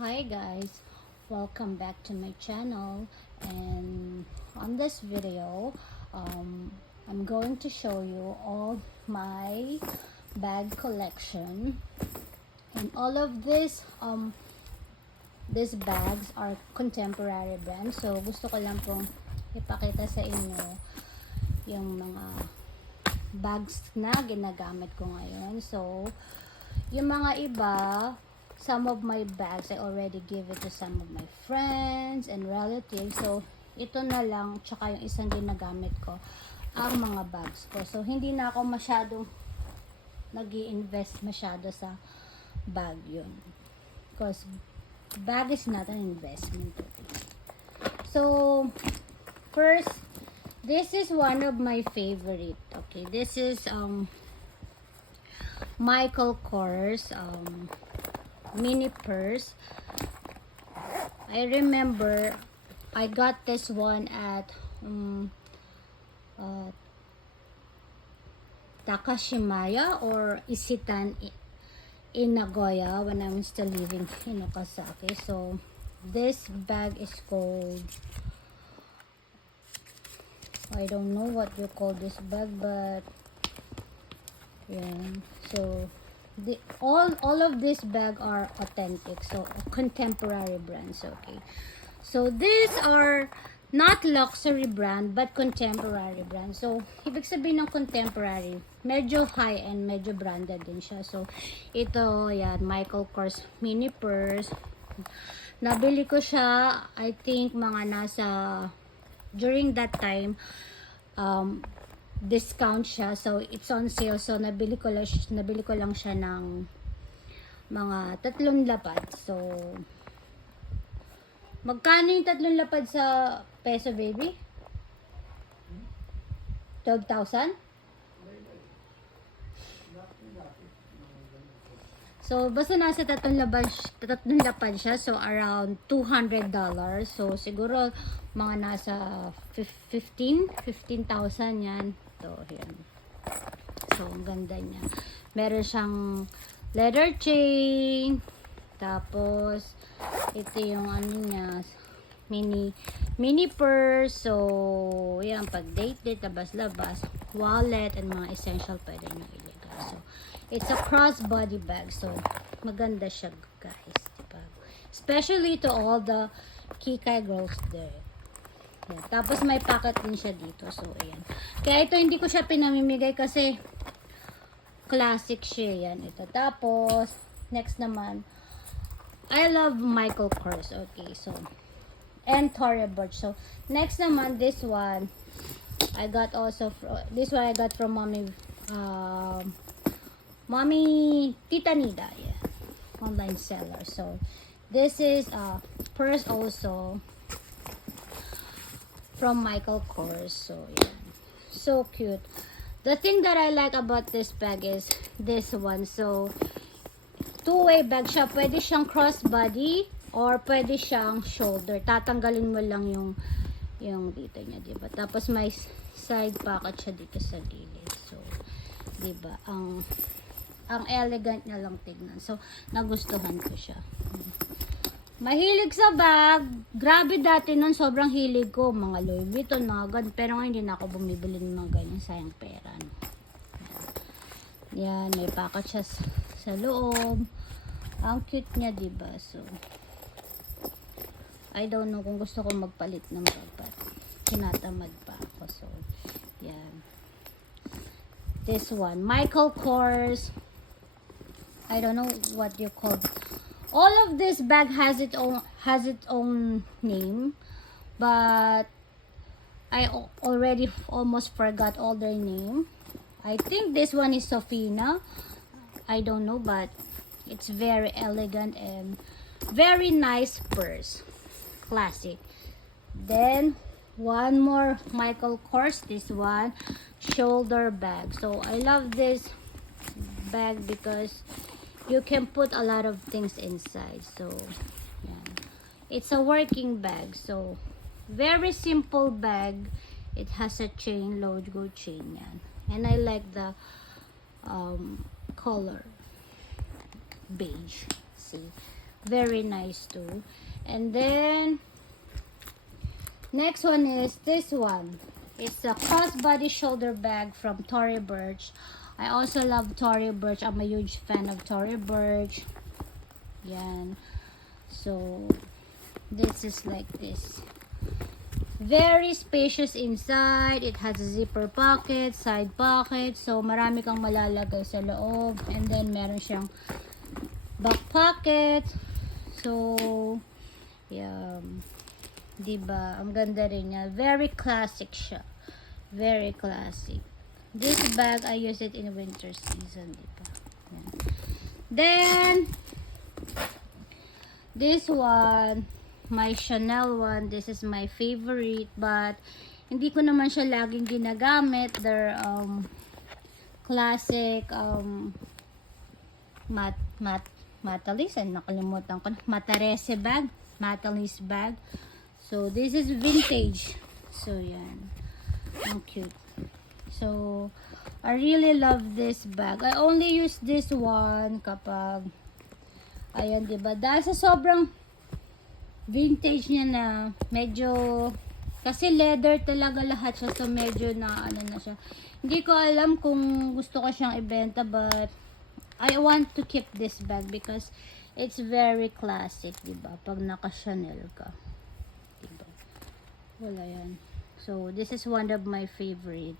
Hi guys, welcome back to my channel, and on this video I'm going to show you all my bag collection, and all of these bags are contemporary brands. So gusto ko lang pong ipakita sa inyo yung mga bags na ginagamit ko ngayon. So yung mga iba, some of my bags I already give it to some of my friends and relatives. So ito na lang, tsaka yung isang ginagamit ko ang mga bags ko. So hindi na ako masyadong nag-i-invest masyado sa bag yun, because bag is not an investment. So first, this is one of my favorite. Okay, this is Michael Kors mini purse. I remember I got this one at Takashimaya or Isitan in Nagoya when I'm still living in Okazaki. So this bag is called, I don't know what you call this bag, but yeah. So all of this bag are authentic, so contemporary brands. Okay, so these are not luxury brand but contemporary brand. So ibig sabihin ng contemporary, medyo high end, medyo branded din siya. So ito, yan, Michael Kors mini purse. Nabili ko siya, I think mga nasa, during that time, discount siya, so it's on sale. So nabili ko lang siya ng mga 3 lapad. So magkano yung 3 lapad sa peso, baby? 12,000? So basta nasa 3 lapad siya, so around $200. So siguro mga nasa 15,000 yan. So yan. So ang ganda niya. Meron siyang leather chain, tapos ito yung ano niya, mini purse. So yan, pag date, labas, wallet, and mga essential pwede nyo ilagay. So it's a crossbody bag, so maganda siya guys, diba? Especially to all the Kikai girls there. Yan. Tapos may pocket din siya dito. So ayan, kaya ito hindi ko siya pinamimigay kasi classic siya. Yan, ito. Tapos next naman, I love Michael Kors. Okay, so and Tory Burch. So next naman, this one I got from mommy Tita Nida, yeah, online seller. So this is a purse also from Michael Kors. So yeah, so cute. The thing that I like about this bag is this one. So two-way bag siya. Pwede siyang crossbody or pwede siyang shoulder. Tatanggalin mo lang yung dito niya, diba? Tapos may side pocket siya dito sa gilid. So diba, ang elegant niya lang tignan. So nagustuhan ko siya. Mahilig sa bag. Grabe, dati nun sobrang hilig ko. Mga Louis Vuitton, mga ganun. Pero ngayon hindi na ako bumibili ng mga ganyan. Sayang pera. No? Yan, may packet siya sa loob. Ang cute niya, diba? So, I don't know kung gusto ko magpalit ng bag, but tinatamad pa ako. So, yan. This one, Michael Kors. I don't know what you call it. All of this bag has its own name, but I already almost forgot all their name. I think this one is Sofina. I don't know, but it's very elegant and very nice purse. Classic. Then one more Michael Kors, this one, shoulder bag. So I love this bag because you can put a lot of things inside. So yeah, it's a working bag. So very simple bag. It has a chain, logo chain yan. And I like the color beige. See, Very nice too. And then next one is this one. It's a crossbody shoulder bag from Tory Burch. I also love Tory Burch. I'm a huge fan of Tory Burch. Yan. So this is like this. Very spacious inside. It has a zipper pocket, side pocket. So marami kang malalagay sa loob. And then meron siyang back pocket. So yeah. Diba? Ang ganda rin niya. Very classic siya. Very classic. This bag, I use it in winter season. Diba? Yan. Then, this one, my Chanel one. This is my favorite. But, hindi ko naman siya laging ginagamit. They're, classic, Matalis. Nakalimutan ko. Matarese bag. Matalis bag. So, this is vintage. So, yan. Ang cute. So, I really love this bag. I only use this one kapag, ayan, diba? Dahil sa sobrang vintage niya na, medyo, kasi leather talaga lahat siya. So, medyo na, ano na siya. Hindi ko alam kung gusto ko siyang ibenta, but, I want to keep this bag because it's very classic, diba? Pag naka-Chanel ka. Wala yan. So, this is one of my favorite.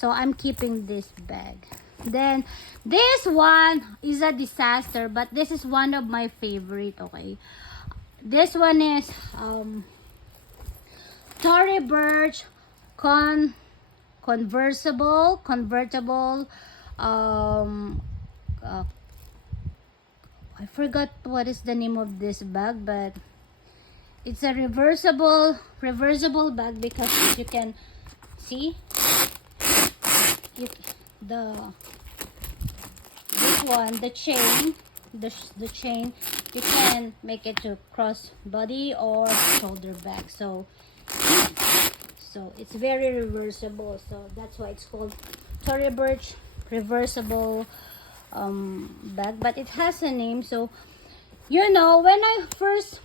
So, I'm keeping this bag. Then, this one is a disaster, but this is one of my favorite, okay? This one is, Tory Burch convertible, I forgot what is the name of this bag, but it's a reversible bag because as you can see, this one, the chain, you can make it to cross body or shoulder bag. So it's very reversible. So that's why it's called Tory Burch reversible bag. But it has a name. So you know, when I first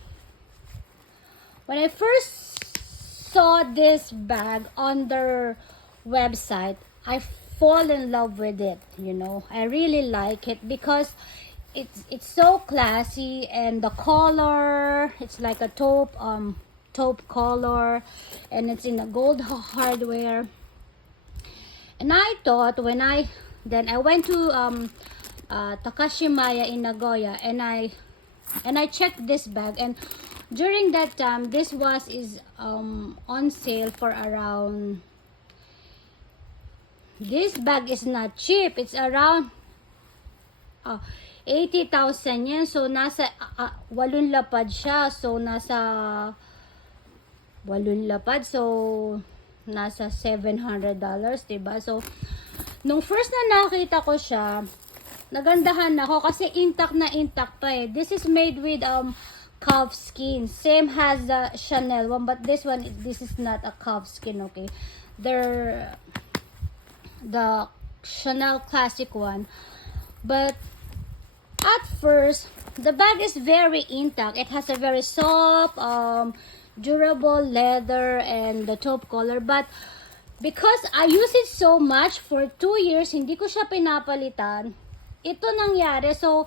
saw this bag on their website, I fall in love with it. You know, I really like it because it's so classy, and the color, it's like a taupe color, and it's in a gold hardware. And I thought when I went to Takashimaya in Nagoya, and I checked this bag, and during that time this is on sale for around, this bag is not cheap, it's around 80,000 yen. So nasa 8 lapad siya, so nasa 8 lapad, so nasa $700, diba? So nung first na nakita ko siya, nagandahan ako kasi intact pa eh. This is made with calf skin, same as the Chanel one, but this is not a calf skin, okay? They're the Chanel classic one, but at first the bag is very intact. It has a very soft durable leather and the taupe color, but because I use it so much for 2 years, hindi ko siya pinapalitan, ito nangyari. So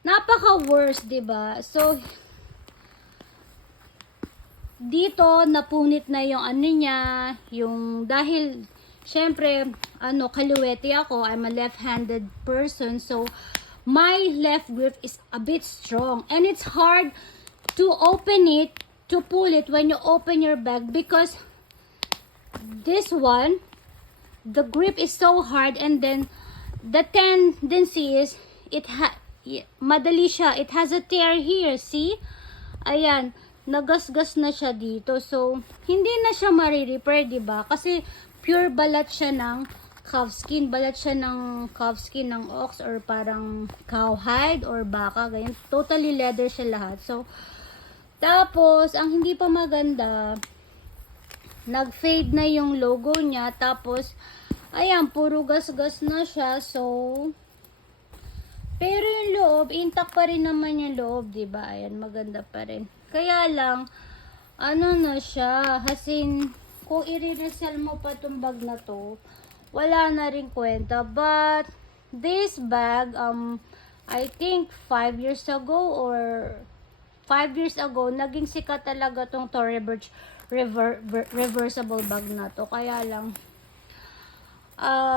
napaka worse, diba? So dito napunit na yung ano niya, yung dahil syempre kaliwete ako, I'm a left-handed person, so my left grip is a bit strong, and it's hard to open it, to pull it when you open your bag, because this one, the grip is so hard, and then the tendency is madali siya, it has a tear here, see? Ayan, nagasgas na siya dito, so hindi na siya mari-repair, diba? Kasi pure balat siya ng calf skin, ng ox or parang cowhide or baka, ganyan. Totally leather siya lahat. So tapos ang hindi pa maganda, nag-fade na yung logo niya, tapos ayan, puro gas-gas na siya. So Pero yung loob, intact pa rin naman yung loob, di ba? Ayan, maganda pa rin. Kaya lang, ano na siya, hasin, kung i-resell mo pa itong bag na to, wala na rin kwenta. But, this bag, I think 5 years ago or 5 years ago, naging sikat talaga tong Tory Burch reversible bag na to. Kaya lang,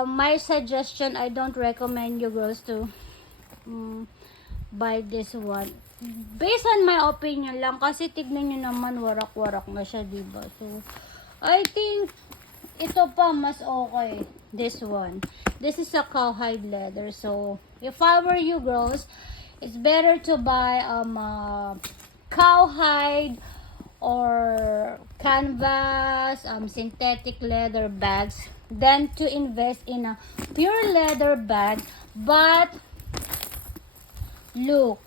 my suggestion, I don't recommend you girls to buy this one. Based on my opinion lang, kasi tignan nyo naman, warak-warak na siya, diba? So, I think, ito pa, mas okay. This one. This is a cowhide leather. So, if I were you girls, it's better to buy cowhide or canvas, synthetic leather bags than to invest in a pure leather bag. But look,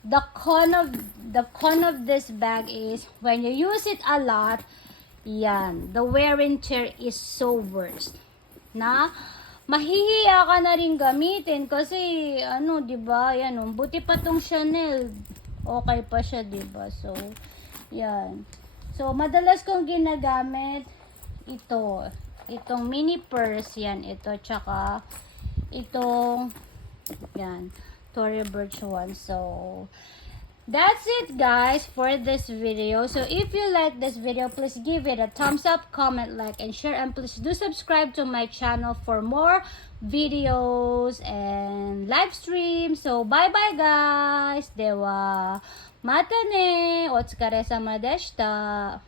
the con of this bag is when you use it a lot, yan, the wear and tear is so worst. Na mahihiya ka na rin gamitin kasi ano, 'di ba? Yan, buti pa tong Chanel. Okay pa siya, 'di ba? So, yan. So, madalas kong ginagamit itong mini purse, yan, ito, tsaka itong, yan, Tory Burch one. So, that's it guys for this video. So, if you like this video, please give it a thumbs up, comment, like, and share, and please do subscribe to my channel for more videos and live streams. So, bye-bye guys! Dewa! Matane! Otskare sama deshita!